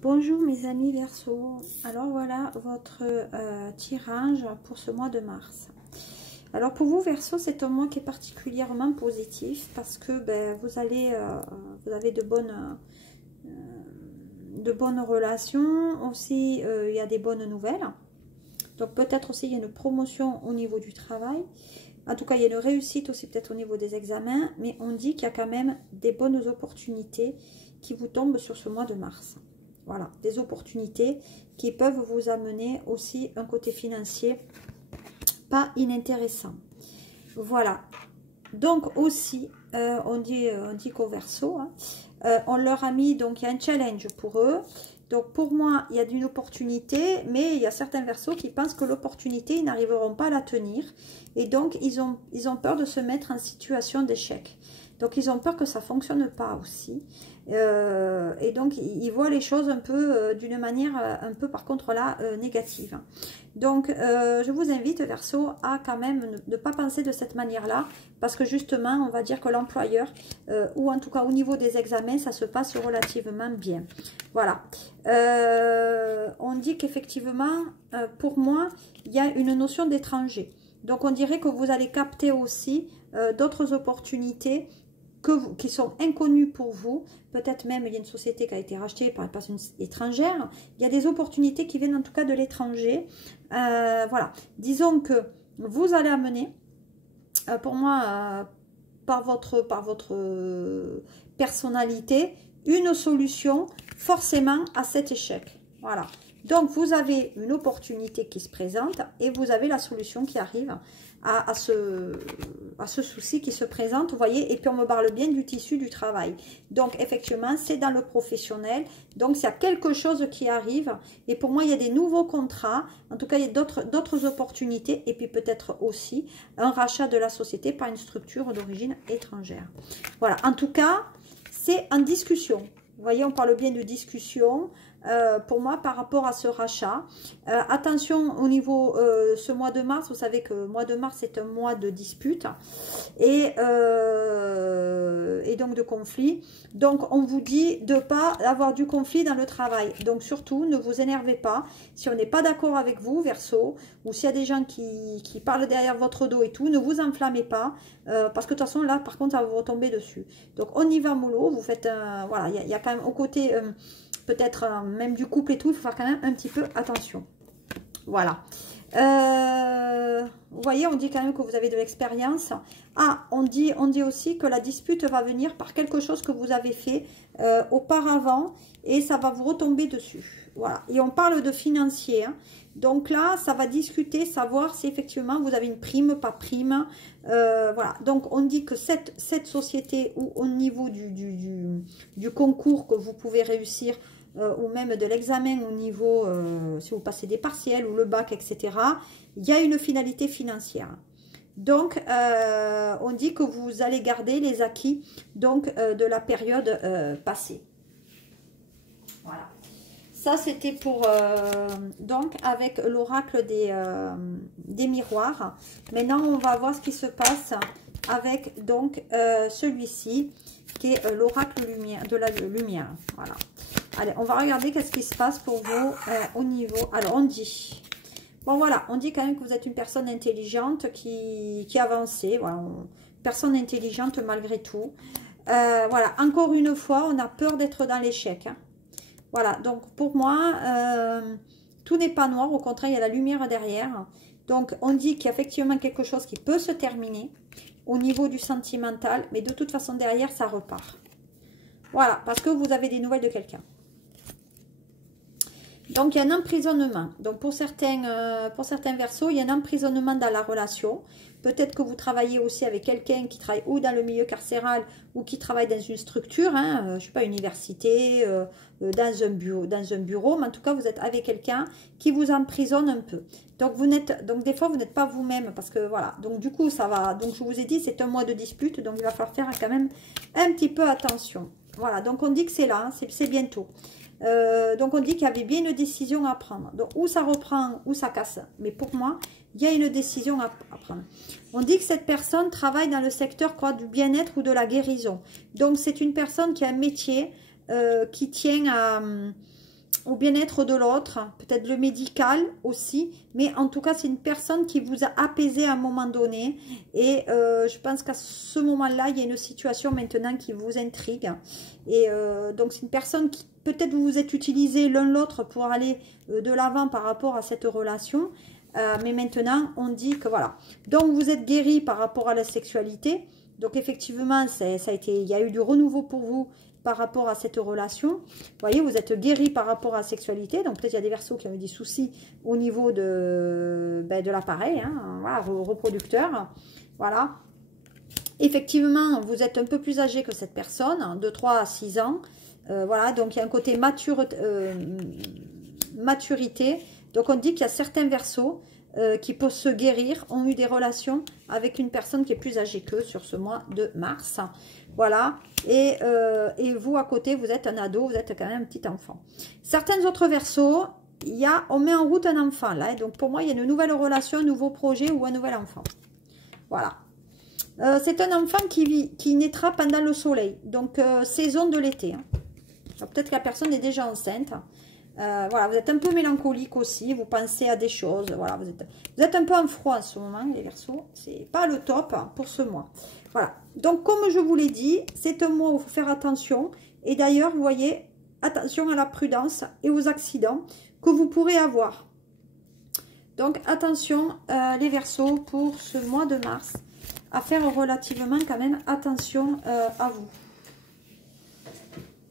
Bonjour mes amis Verseau, alors voilà votre tirage pour ce mois de mars. Alors pour vous Verseau, c'est un mois qui est particulièrement positif parce que vous avez de bonnes relations, aussi il y a des bonnes nouvelles. Donc peut-être aussi il y a une promotion au niveau du travail. En tout cas, il y a une réussite aussi peut-être au niveau des examens, mais on dit qu'il y a quand même des bonnes opportunités qui vous tombent sur ce mois de mars. Voilà, des opportunités qui peuvent vous amener aussi un côté financier pas inintéressant. Voilà. Donc aussi, on dit qu'au Verseau, on leur a mis, donc il y a un challenge pour eux. Donc pour moi, il y a une opportunité, mais il y a certains Verseaux qui pensent que l'opportunité, ils n'arriveront pas à la tenir. Et donc, ils ont peur de se mettre en situation d'échec. Donc, ils ont peur que ça ne fonctionne pas aussi. Et donc, ils voient les choses un peu d'une manière un peu, par contre, là, négative. Donc, je vous invite, Verseau, à quand même ne pas penser de cette manière-là. Parce que justement, on va dire que l'employeur, ou en tout cas au niveau des examens, ça se passe relativement bien. Voilà. On dit qu'effectivement, pour moi, il y a une notion d'étranger. Donc, on dirait que vous allez capter aussi d'autres opportunités qui sont inconnues pour vous. Peut-être même, il y a une société qui a été rachetée par une personne étrangère. Il y a des opportunités qui viennent en tout cas de l'étranger. Voilà. Disons que vous allez amener, pour moi, par votre personnalité, une solution forcément à cet échec. Voilà. Donc, vous avez une opportunité qui se présente et vous avez la solution qui arrive à ce souci qui se présente, vous voyez. Et puis, on me parle bien du tissu du travail. Donc, effectivement, c'est dans le professionnel. Donc, il y a quelque chose qui arrive. Et pour moi, il y a des nouveaux contrats. En tout cas, il y a d'autres opportunités. Et puis, peut-être aussi un rachat de la société par une structure d'origine étrangère. Voilà. En tout cas, c'est en discussion. Vous voyez, on parle bien de discussion pour moi par rapport à ce rachat. Attention au niveau ce mois de mars, vous savez que le mois de mars est un mois de dispute et donc de conflit. Donc on vous dit de ne pas avoir du conflit dans le travail. Donc surtout, ne vous énervez pas. Si on n'est pas d'accord avec vous, Verseau, ou s'il y a des gens qui parlent derrière votre dos et tout, ne vous enflammez pas. Parce que de toute façon, là, par contre, ça va vous retomber dessus. Donc on y va mollo, vous faites voilà, il y a quand même au côté peut-être même du couple et tout, il faut faire quand même un petit peu attention. Voilà. Vous voyez, on dit quand même que vous avez de l'expérience. Ah, on dit aussi que la dispute va venir par quelque chose que vous avez fait auparavant et ça va vous retomber dessus. Voilà. Et on parle de financier. Hein. Donc là, ça va discuter, savoir si effectivement vous avez une prime, pas prime. Voilà. Donc on dit que cette société ou au niveau du concours que vous pouvez réussir, ou même de l'examen au niveau, si vous passez des partiels ou le bac, etc., il y a une finalité financière. Donc, on dit que vous allez garder les acquis donc, de la période passée. Voilà. Ça, c'était pour, donc, avec l'oracle des miroirs. Maintenant, on va voir ce qui se passe avec, donc, celui-ci, qui est l'oracle de la lumière. Voilà. Allez, on va regarder qu'est-ce qui se passe pour vous au niveau... Alors, on dit... Bon, voilà, on dit quand même que vous êtes une personne intelligente qui avance. Voilà, personne intelligente malgré tout. Voilà, encore une fois, on a peur d'être dans l'échec. Hein. Voilà, donc pour moi, tout n'est pas noir. Au contraire, il y a la lumière derrière. Donc, on dit qu'il y a effectivement quelque chose qui peut se terminer au niveau du sentimental. Mais de toute façon, derrière, ça repart. Voilà, parce que vous avez des nouvelles de quelqu'un. Donc, il y a un emprisonnement. Donc, pour certains Verseaux, il y a un emprisonnement dans la relation. Peut-être que vous travaillez aussi avec quelqu'un qui travaille ou dans le milieu carcéral ou qui travaille dans une structure, hein, je ne sais pas, université, dans un bureau. Mais en tout cas, vous êtes avec quelqu'un qui vous emprisonne un peu. Donc, des fois, vous n'êtes pas vous-même parce que, voilà. Donc, du coup, ça va. Donc, je vous ai dit, c'est un mois de dispute. Donc, il va falloir faire quand même un petit peu attention. Voilà. Donc, on dit que c'est là, hein, c'est bientôt. Donc on dit qu'il y avait bien une décision à prendre. Donc ou ça reprend ou ça casse. Mais pour moi, il y a une décision à prendre. On dit que cette personne travaille dans le secteur quoi, du bien-être ou de la guérison. Donc c'est une personne qui a un métier qui tient au bien-être de l'autre, peut-être le médical aussi, mais en tout cas c'est une personne qui vous a apaisé à un moment donné, et je pense qu'à ce moment-là, il y a une situation maintenant qui vous intrigue, et donc c'est une personne qui, peut-être vous vous êtes utilisé l'un l'autre pour aller de l'avant par rapport à cette relation, mais maintenant on dit que voilà, donc vous êtes guéri par rapport à la sexualité, donc effectivement il y a eu du renouveau pour vous par rapport à cette relation. Vous voyez, vous êtes guéri par rapport à la sexualité. Donc, peut-être il y a des Verseaux qui ont eu des soucis au niveau de l'appareil, hein, voilà, reproducteur. Voilà. Effectivement, vous êtes un peu plus âgé que cette personne, de 3 à 6 ans. Voilà, donc il y a un côté maturité. Donc, on dit qu'il y a certains Verseaux qui peuvent se guérir, ont eu des relations avec une personne qui est plus âgée qu'eux sur ce mois de mars. Voilà, et vous à côté, vous êtes un ado, vous êtes quand même un petit enfant. Certains autres Verseaux, on met en route un enfant là, et donc pour moi, il y a une nouvelle relation, un nouveau projet ou un nouvel enfant. Voilà. C'est un enfant qui naîtra pendant le soleil, donc saison de l'été. Hein. Peut-être que la personne est déjà enceinte. Voilà, vous êtes un peu mélancolique aussi, vous pensez à des choses, voilà, vous êtes un peu en froid en ce moment, les Verseaux, c'est pas le top pour ce mois. Voilà, donc comme je vous l'ai dit, c'est un mois où il faut faire attention, et d'ailleurs, vous voyez, attention à la prudence et aux accidents que vous pourrez avoir. Donc attention les Verseaux pour ce mois de mars, à faire relativement quand même attention à vous.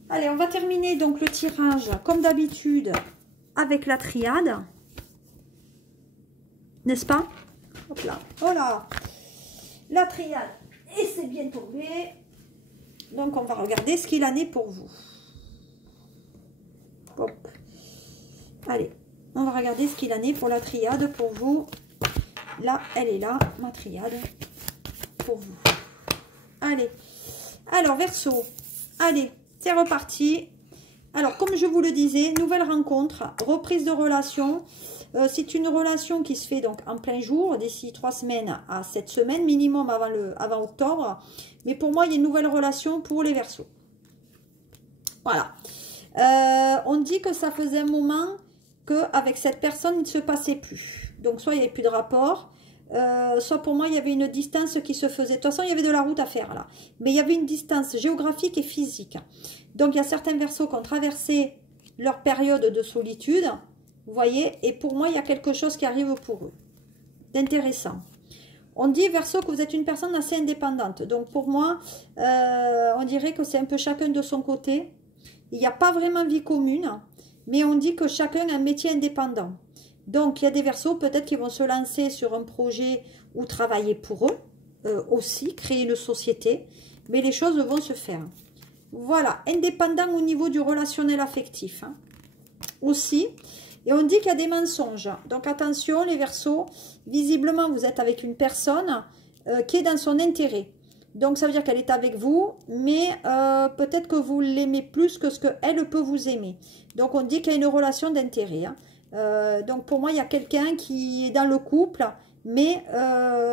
Allez, on va terminer donc le tirage, comme d'habitude, avec la triade. N'est-ce pas? Hop là. Oh là. La triade. Et c'est bien tombé. Donc, on va regarder ce qu'il en est pour vous. Hop. Allez, on va regarder ce qu'il en est pour la triade pour vous. Là, elle est là, ma triade, pour vous. Allez. Alors, Verseau. Allez. C'est reparti. Alors, comme je vous le disais, nouvelle rencontre, reprise de relation. C'est une relation qui se fait donc en plein jour, d'ici 3 semaines à 7 semaines, minimum avant octobre. Mais pour moi, il y a une nouvelle relation pour les Verseaux. Voilà. On dit que ça faisait un moment qu'avec cette personne, il ne se passait plus. Donc, soit il n'y avait plus de rapport, soit pour moi il y avait une distance qui se faisait. De toute façon il y avait de la route à faire là, mais il y avait une distance géographique et physique. Donc il y a certains Verseaux qui ont traversé leur période de solitude, vous voyez, et pour moi il y a quelque chose qui arrive pour eux d'intéressant. On dit Verseau que vous êtes une personne assez indépendante, donc pour moi on dirait que c'est un peu chacun de son côté. Il n'y a pas vraiment vie commune, mais on dit que chacun a un métier indépendant. Donc, il y a des Verseaux peut-être qui vont se lancer sur un projet ou travailler pour eux aussi, créer une société. Mais les choses vont se faire. Voilà, indépendant au niveau du relationnel affectif. Hein, aussi. Et on dit qu'il y a des mensonges. Donc, attention les Verseaux. Visiblement, vous êtes avec une personne qui est dans son intérêt. Donc, ça veut dire qu'elle est avec vous, mais peut-être que vous l'aimez plus que ce qu'elle peut vous aimer. Donc, on dit qu'il y a une relation d'intérêt. Hein. Donc pour moi il y a quelqu'un qui est dans le couple, mais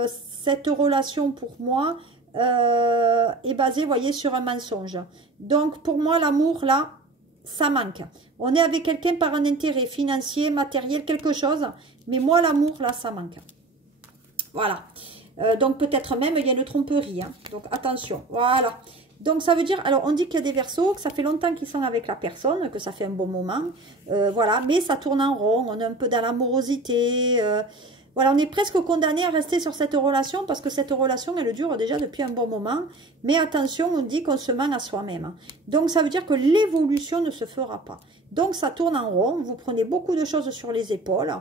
cette relation pour moi est basée, vous voyez, sur un mensonge. Donc pour moi l'amour là, ça manque. On est avec quelqu'un par un intérêt financier, matériel, quelque chose, mais moi l'amour là, ça manque. Voilà. Donc peut-être même il y a une tromperie, hein. Donc attention, voilà. Donc, ça veut dire, alors on dit qu'il y a des Verseaux, que ça fait longtemps qu'ils sont avec la personne, que ça fait un bon moment, voilà, mais ça tourne en rond, on est un peu dans l'amorosité, voilà, on est presque condamné à rester sur cette relation, parce que cette relation, elle dure déjà depuis un bon moment, mais attention, on dit qu'on se ment à soi-même. Donc, ça veut dire que l'évolution ne se fera pas. Donc, ça tourne en rond, vous prenez beaucoup de choses sur les épaules,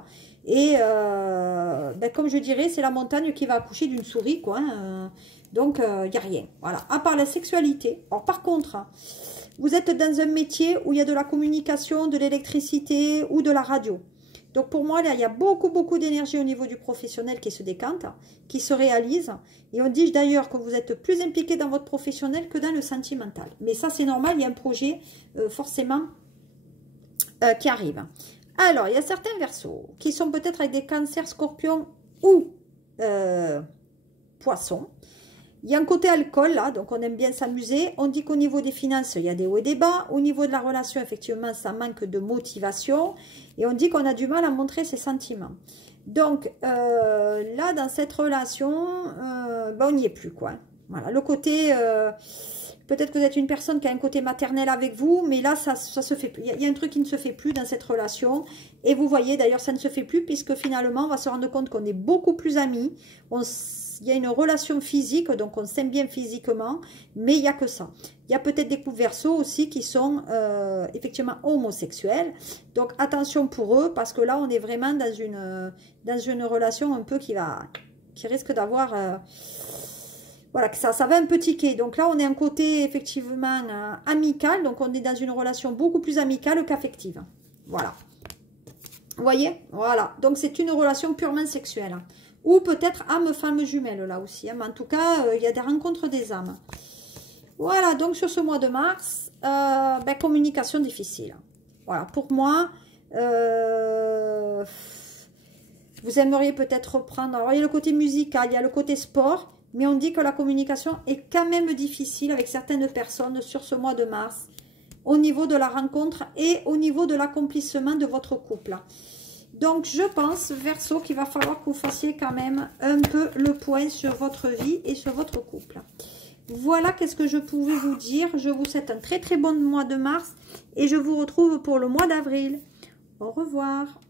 et ben, comme je dirais, c'est la montagne qui va accoucher d'une souris, quoi, hein, donc, il n'y a rien. Voilà. À part la sexualité. Alors, par contre, hein, vous êtes dans un métier où il y a de la communication, de l'électricité ou de la radio. Donc, pour moi, là, il y a beaucoup d'énergie au niveau du professionnel qui se décante, qui se réalise. Et on dit d'ailleurs que vous êtes plus impliqué dans votre professionnel que dans le sentimental. Mais ça, c'est normal. Il y a un projet, forcément, qui arrive. Alors, il y a certains Verseaux qui sont peut-être avec des cancers, scorpions ou poissons. Il y a un côté alcool, là, donc on aime bien s'amuser. On dit qu'au niveau des finances, il y a des hauts et des bas. Au niveau de la relation, effectivement, ça manque de motivation. Et on dit qu'on a du mal à montrer ses sentiments. Donc, là, dans cette relation, ben, on n'y est plus, quoi. Voilà, le côté... peut-être que vous êtes une personne qui a un côté maternel avec vous, mais là, ça se fait plus. Il y a un truc qui ne se fait plus dans cette relation. Et vous voyez, d'ailleurs, ça ne se fait plus, puisque finalement, on va se rendre compte qu'on est beaucoup plus amis. Il y a une relation physique, donc on s'aime bien physiquement, mais il n'y a que ça. Il y a peut-être des couples Verseau aussi qui sont effectivement homosexuels. Donc attention pour eux, parce que là, on est vraiment dans une relation un peu qui risque d'avoir... voilà, que ça va un peu tiquer. Donc là, on est un côté effectivement amical, donc on est dans une relation beaucoup plus amicale qu'affective. Voilà. Vous voyez? Voilà. Donc c'est une relation purement sexuelle. Ou peut-être âme-femme jumelle, là aussi. Hein. Mais en tout cas, il y a des rencontres des âmes. Voilà, donc sur ce mois de mars, ben, communication difficile. Voilà, pour moi, vous aimeriez peut-être reprendre... Alors, il y a le côté musical, il y a le côté sport, mais on dit que la communication est quand même difficile avec certaines personnes sur ce mois de mars, au niveau de la rencontre et au niveau de l'accomplissement de votre couple. Donc, je pense, Verseau, qu'il va falloir que vous fassiez quand même un peu le point sur votre vie et sur votre couple. Voilà, qu'est-ce que je pouvais vous dire. Je vous souhaite un très très bon mois de mars et je vous retrouve pour le mois d'avril. Au revoir.